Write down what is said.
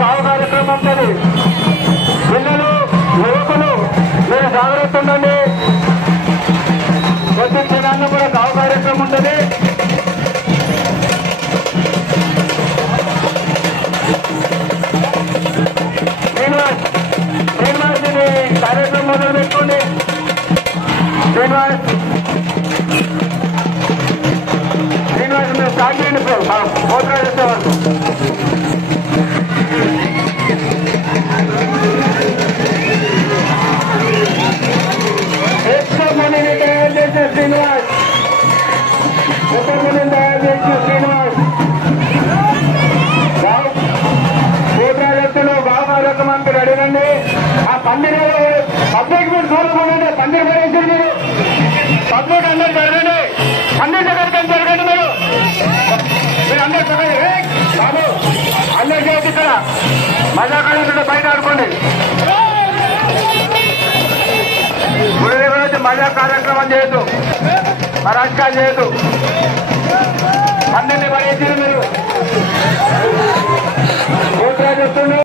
గావు కార్యక్రమం ఉంటుంది. పిల్లలు యువకులు మీరు జాగ్రత్త ఉండండి. కొద్ది క్షణాల్లో కూడా గావు కార్యక్రమం ఉంటుంది. శ్రీనివాస్ కార్యక్రమం మొదలు పెట్టుకోండి. శ్రీనివాస్ మీరు స్టార్ట్ చేయండి. పోత్రా చేసేవాళ్ళు ఎక్కువ మందిని తయారు చేసే శ్రీనివాస్, ఎక్కువ మందిని తయారు చేసే శ్రీనివాస్ పోత్రా చేస్తున్న బాగా కార్యక్రమానికి రెడీనండి. ఆ పందిరి పబ్లిక్ మీరు చూడకుండా పందిరి పడేసింది. మీరు పబ్లిక్ అందరూ జరగండి. అందరి దగ్గరికి జరగండి. మీరు అందరూ చదవండి బాబు. అందరూ చేసి ఇక్కడ మజాకాలంలో బయట ఆడుకోండి. గుడి దగ్గర వచ్చి మజా కార్యక్రమం చేయొద్దు, రాజకీయాలు చేయొద్దు. అందరినీ పడేసి